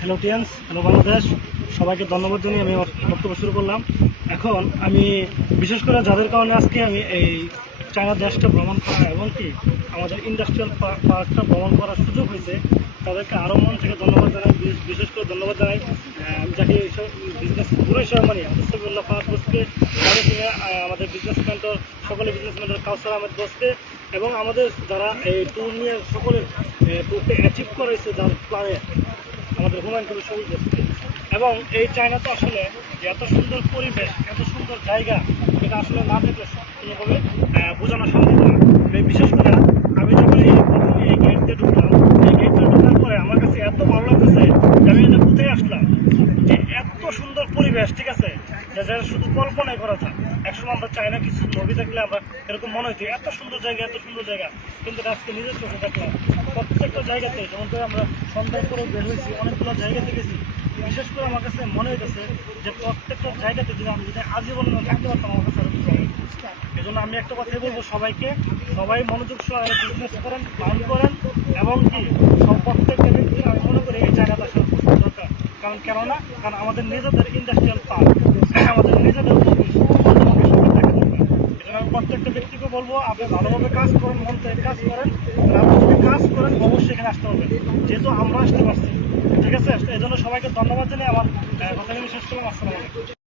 Hello Tiens, hello Bangladesh, সবাইকে ধন্যবাদ জানিয়ে আমি আমার বক্তব্য শুরু করলাম। এখন আমি বিশেষ করে যাদের কারণে আজকে আমি এই চায়না দেশটা ভ্রমণ করা এবং কি আমাদের ইন্ডাস্ট্রিয়াল পার্কটা ভ্রমণ করার সুযোগ হয়েছে, তাদেরকে আরও মন থেকে ধন্যবাদ জানাই। বিশেষ করে ধন্যবাদ জানাই আমি যাকে এইসব বিজনেস পুরো হিসাবে মানি মুস্তাফিজুল্লাহ ফাহাদ বসকে, আমাদের বিজনেস মেন্টর, সকলে বিজনেস মেন্টর কাউসার আহমেদ বসকে এবং আমাদের যারা এই ট্যুর নিয়ে সকলের ট্যুরকে অ্যাচিভ করেছে যার প্ল্যানে আমাদের হুমায়ুন কবির সবুজ বসকে। এবং এই চায়নাতে আসলে এত সুন্দর পরিবেশ, এত সুন্দর জায়গা, এটা আসলে না দেখলে কোনোভাবে বোঝানো সম্ভব না। বিশেষ করে আমি যখন এই গেট দিয়ে ঢুকলাম, এই গেট দিয়ে ঢোকার পরে আমার কাছে এত ভালো লাগতেছে যে আমি এটা কোথায় আসলাম, যে এত সুন্দর পরিবেশ, ঠিক আছে, যেটা শুধু কল্পনাই করা যায়। একসময় আমরা চায়না কিছু ছবি দেখলে আমরা এরকম মনে হচ্ছে এত সুন্দর জায়গা, এত সুন্দর জায়গা, কিন্তু আজকে নিজের চোখে দেখলাম প্রত্যেকটা জায়গাতে। যেমন করে আমরা সন্ধ্যার পরে বের হয়েছি, অনেকগুলো জায়গাতে গেছি, বিশেষ করে আমার কাছে মনে হইতেছে যে প্রত্যেকটা জায়গাতে যদি আমি যদি আজীবন থাকতে পারতাম আমার কাছে এই জন্য আমি একটা কথাই বলবো সবাইকে, সবাই মনোযোগ সহকারে বিজনেস করেন, প্ল্যান করেন এবং কি প্রত্যেকটা ব্যক্তির আমি মনে করি এই জায়গাটা আসলে দরকার। কেননা আমাদের নিজেদের ইন্ডাস্ট্রিয়াল পার্ক, আমাদের নিজেদের অফিস, আমি প্রত্যেকটা ব্যক্তিকে বলবো আপনি ভালোভাবে কাজ করেন, মন থেকে কাজ করেন, আপনি যদি কাজ করেন অবশ্যই এখানে আসতে হবে, যেহেতু আমরা আসতে পারছি। ঠিক আছে, এই জন্য সবাইকে ধন্যবাদ জানিয়ে আমার কথা শেষ করলাম। আসসালামু আলাইকুম।